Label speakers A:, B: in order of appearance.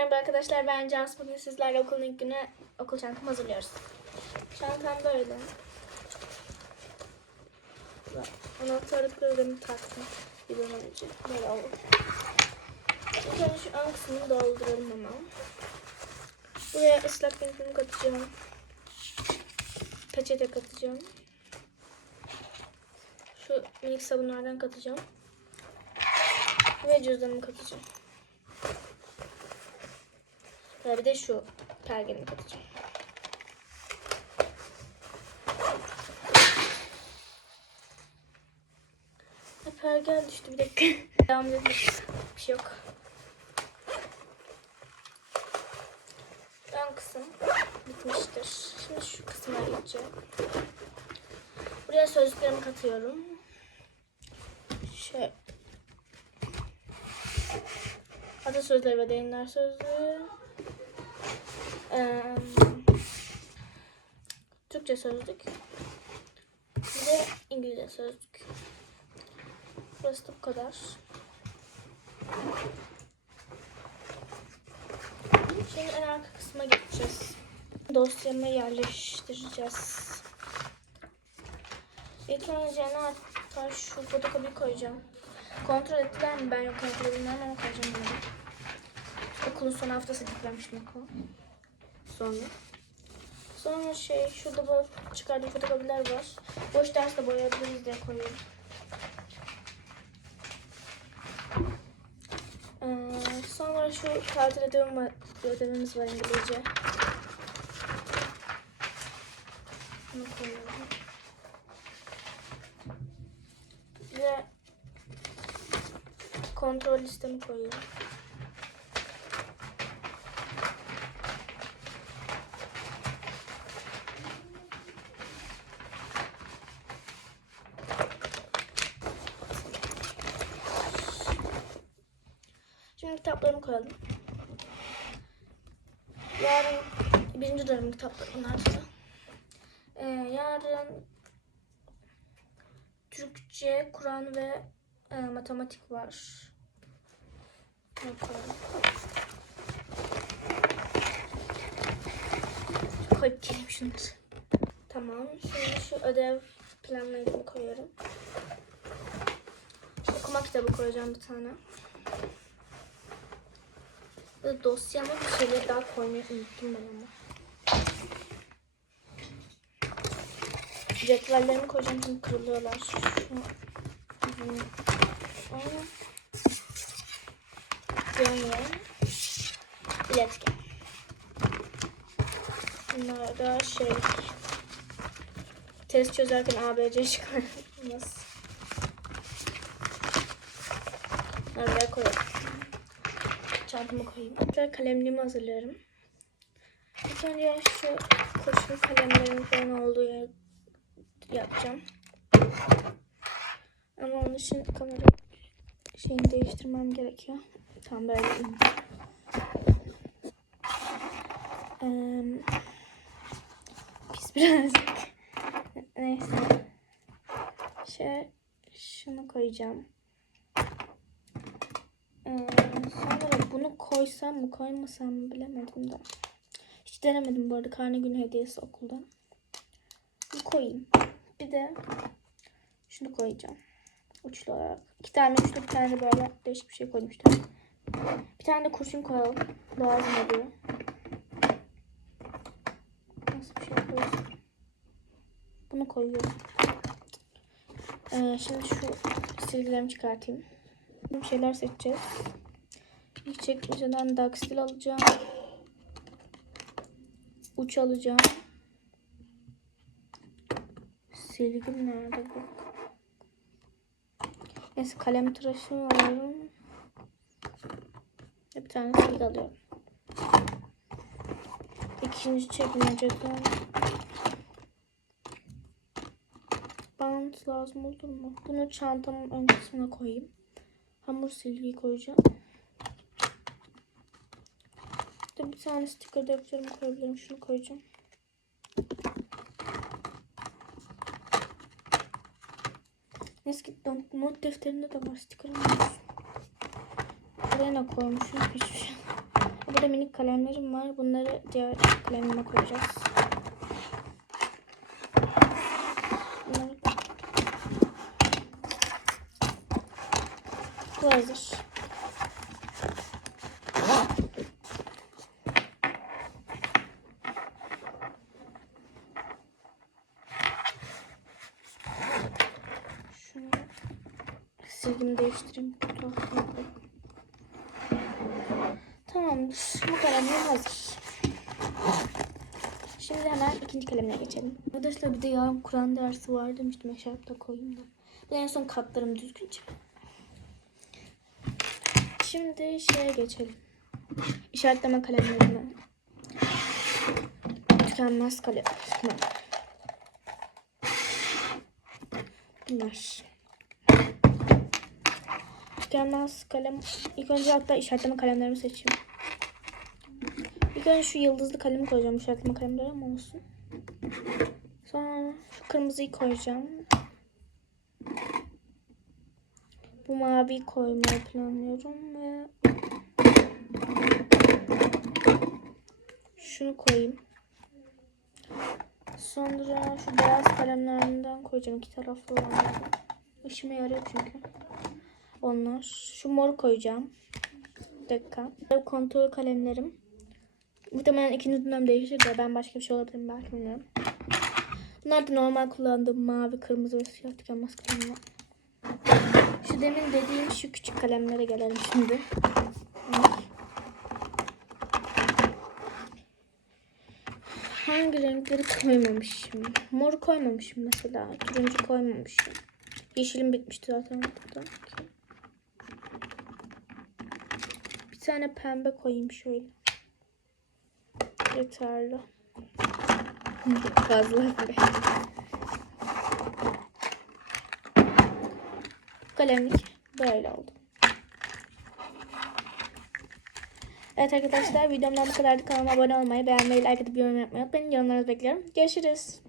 A: merhaba arkadaşlar. Ben Cansu. Bugün sizlerle okulun ilk günü okul çantamı hazırlıyoruz. Çantam böyle. Anahtarlıklarımı taktım. Bir an önce. Böyle oldu. İlk önce şu ön kısmını dolduralım hemen. Buraya ıslak mendilimi katacağım. Peçete katacağım. Şu minik sabunlardan katacağım. Ve cüzdanımı katacağım. Ve bir de şu pergeni katacağım. Ay, Pergel düştü bir dakika. Devam edelim. Bir şey yok. Ön kısım bitmiştir. Şimdi şu kısma geçeceğim. Buraya sözlüklerimi katıyorum. Şöyle. Atasözleri ve deyimler sözlüğü. Türkçe sözlük. Bir de İngilizce sözlük. Burası da bu kadar. Şimdi en arka kısma geçeceğiz. Dosyamı yerleştireceğiz. İlk önce en alta şu fotokopi koyacağım. Kontrol ettiler mi? Ben yok kontrol edilmem ama koyacağım bunu. Okulun son haftası gitmemiştim okula. Sonra. Sonra şey şurada bu çıkardığım fotokopiler var. Boş derste boyayabiliriz diye koyuyorum. Ee, sonra şu tatil ödevim var, ödevimiz var İngilizce. Bunu koyuyorum. Ve kontrol listemi koyuyorum. Kitaplarımı koyalım. Yarın birinci dönem kitapları bunlar da. Ee, yarın Türkçe, Kur'an ve e, matematik var. Koyup geleyim şunları. Tamam. Şimdi şu ödev planlarını koyuyorum. Okuma kitabı koyacağım bir tane. Ve dosyama bir şeyler daha koymayı unuttum ben ama. Cetvellerimi koyacağım çünkü kırılıyorlar. Şu, bunu, onu, Gönye, iletken. Bunlar da şey, test çözerken ABC çıkarmaz. Bunları koyalım çantamı koyayım. Hatta kalemliğimi hazırlıyorum. İlk önce şu kurşun kalemlerin falan olduğu yapacağım. Ama onun için kamera şeyini değiştirmem gerekiyor. Tam böyle. Ee, pis birazcık. Neyse. Şey, şunu koyacağım. Ee, sonra bunu koysam mı koymasam mı bilemedim de. Hiç denemedim bu arada karne günü hediyesi okulda. Bunu koyayım. Bir de şunu koyacağım. Uçlu olarak. İki tane uçlu bir tane böyle değişik bir şey koymuştum. Bir tane de kurşun koyalım. Lazım oluyor. Nasıl bir şey koyuyorsun? Bunu koyuyorum. Ee, şimdi şu silgilerimi çıkartayım. Bir şeyler seçeceğiz. İlk çekmeceden dakstil alacağım. Uç alacağım. Silgim nerede bu? Neyse kalem tıraşımı alıyorum. Bir tane silgi alıyorum. İkinci çekmeceden bant lazım olur mu? Bunu çantamın ön kısmına koyayım. Hamur silgiyi koyacağım. Bir tane sticker defterimi koyabilirim. Şunu koyacağım. Eski not defterinde de var stickerım. Buraya koymuşum? Hiçbir şey. Burada minik kalemlerim var. Bunları diğer kalemime koyacağız. Bunları... Hazır. Şunu silgimi değiştireyim. Tamamdır. Bu kalemim hazır. Şimdi hemen ikinci kalemine geçelim. Arkadaşlar bir de yarın Kur'an dersi var demiştim. Eşarpta koyayım da. Bir en son katlarım düzgünce. Şimdi şeye geçelim. İşaretleme kalemlerine. Tükenmez kalem. Bunlar. Tükenmez kalem. İlk önce hatta işaretleme kalemlerimi seçeyim. İlk önce şu yıldızlı kalemi koyacağım. İşaretleme kalemleri ama olsun. Sonra şu kırmızıyı koyacağım. Bu maviyi koymayı planlıyorum ve şunu koyayım. Sonra şu beyaz kalemlerinden koyacağım iki taraflı olanları. İşime yarıyor çünkü. Onlar. Şu mor koyacağım. Bir dakika. Kontrol kalemlerim. Muhtemelen ikinci dönem değişir de ben başka bir şey olabilirim belki bilmiyorum. Bunlar da normal kullandığım mavi, kırmızı ve siyah tükenmez kalemler. Şu demin dediğim şu küçük kalemlere gelelim şimdi. Hangi renkleri koymamışım? Mor koymamışım mesela. Turuncu koymamışım. Yeşilim bitmişti zaten. Bir tane pembe koyayım şöyle. Yeterli. Fazla. Kalemlik böyle oldu. Evet arkadaşlar videomdan bu kadardı. Kanalıma abone olmayı, beğenmeyi, like edip yorum yapmayı unutmayın. Yorumlarınızı bekliyorum. Görüşürüz.